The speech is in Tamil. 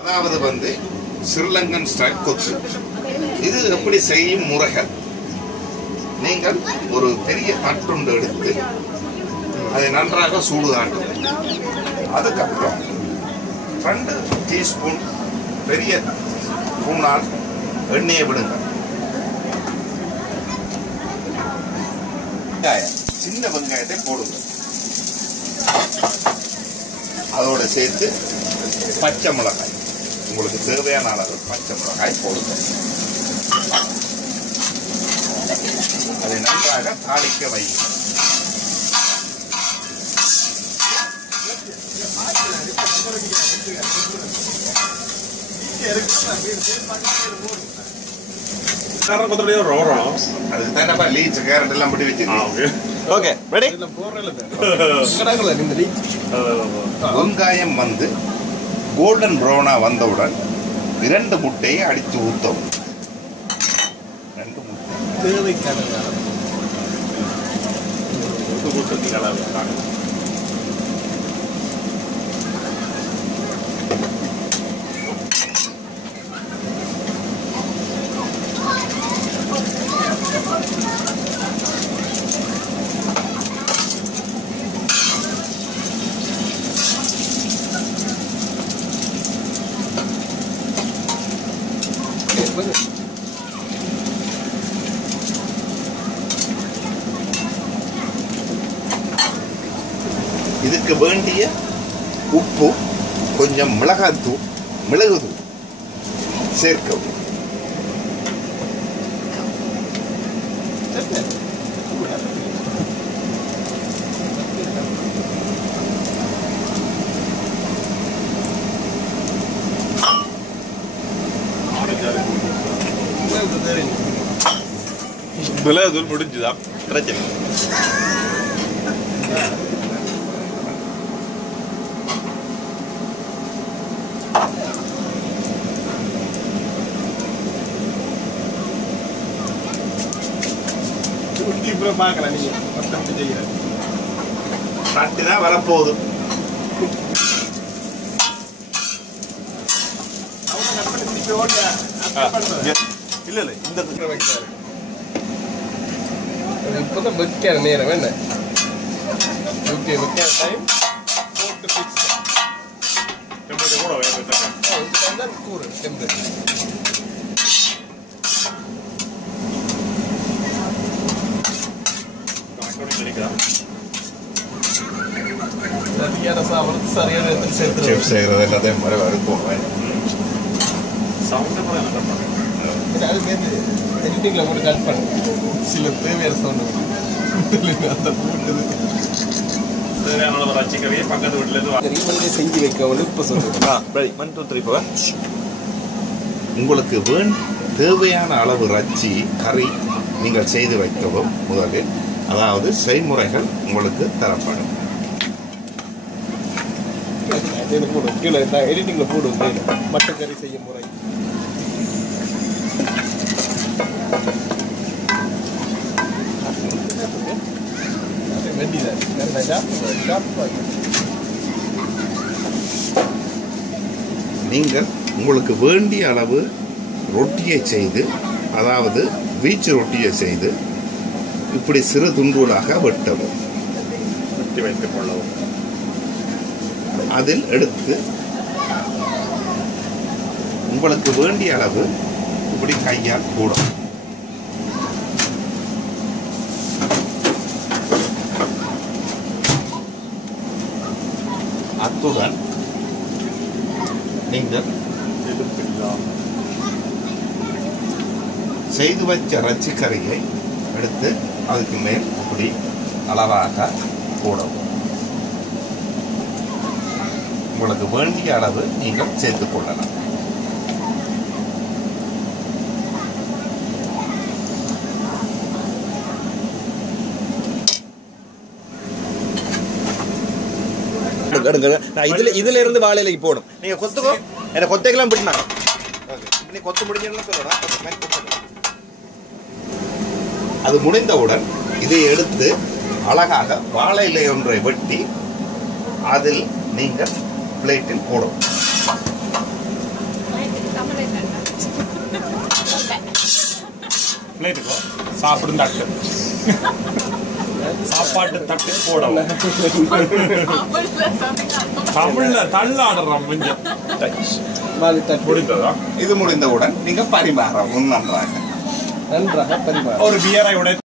அதாவது வந்து ஸ்ரீலங்கன் ஸ்டைல் கொத்து. இது எப்படி செய்யும் முறைகள், நீங்கள் ஒரு பெரிய தட்டுண்டு எடுத்து அதை நன்றாக சூடு காட்டும். அதுக்கப்புறம் 2 டீஸ்பூன் பெரிய ஸ்பூனால் எண்ணெயை விடுங்க. சின்ன வெங்காயத்தை போடுங்க. அதோட சேர்த்து பச்சை மிளகாய், உங்களுக்கு தேவையான அளவு பச்சை மிளகாய் போடுங்க. அதை நன்றாக தாளிக்க வைங்க. அதுதான் லீச் கேரட் எல்லாம் படி வச்சு. Okay, ready. வெங்காயம் வந்து கோல்டன் ப்ரௌனா வந்தவுடன் 2 முட்டையை அடித்து ஊற்றவும். 2 முட்டை. இதுக்கு வேண்டிய உப்பு, கொஞ்சம் மிளகாத்தூள், மிளகுத்தூள் சேர்க்கவும். மிளகுத்தூள் முடிஞ்சுதான் பிரச்சனை. தட்டினா வரப்போகுது. இல்ல இல்ல, இந்த இப்பதான் வைக்கிற நேரம் என்ன? ஓகே, வைக்கிற டைம் 4 to 6. டெம்பரேச்சர் கூட இதுதான் கூறு டெம்பரேச்சர். சரியான சாப்பிட்றது சரியான இடத்துல சேர்த்து செய்கிறது எல்லாத்தையும் மாதிரி வறுப்போம். அது சேர்த்து எடிட்டிங்கில் கூட கட் பண்ணு. சில தேவையான சவுண்டு அந்த போட்டது பக்கத்து வீட்டுல செஞ்சு வைக்க இப்போ சொல்லுங்க. 1 2 3 போக. உங்களுக்கு தேவையான அளவு ரச்சி கறி நீங்கள் செய்து வைக்கவும் முதலில். அதாவது செய்முறைகள் உங்களுக்கு தரப்படும். போடும் கீழே எடிட்டிங்கில் போடும் மட்டன் கறி செய்யும் முறை. நீங்கள் உங்களுக்கு வேண்டிய அளவு ரொட்டியை செய்து, அதாவது வீச்சு ரொட்டியை செய்து இப்படி சிறு துண்டுகளாக வெட்டவும். வெட்டி வைத்துக் கொள்ளவும். அதில் எடுத்து உங்களுக்கு வேண்டிய அளவு இப்படி கையால் போடும். அத்துடன் நீங்கள் செய்து வச்ச இறைச்சி கறியை எடுத்து அதுக்கு மேல் இப்படி அளவாக போடவும். உங்களுக்கு வேண்டிய அளவு நீங்கள் சேர்த்துக் கொள்ளலாம். இதுல இருந்து வாழையிலைக்கு போடும். நீங்க கொத்துக்கோ, என்ன கொத்தைக்கெல்லாம் பிடினாங்க. நீ கொத்து முடிஞ்சு சொல்லலாம். அது முடிந்தவுடன் இதை எடுத்து அழகாக வாழை இலை ஒன்றை வெட்டி அதில் நீங்கள் பிளேட்டில் போடும். பிளேட்டுக்கோ சாப்பிடும் தட்டு சாப்பாட்டு தட்டு போடவும் தமிழ்ல தள்ளாடுறோம் கொஞ்சம் முடிந்ததா இது முடிந்தவுடன் நீங்க பரிமாறவும் நன்றாக நன்றாக பரிமாற ஒரு பியரை உடை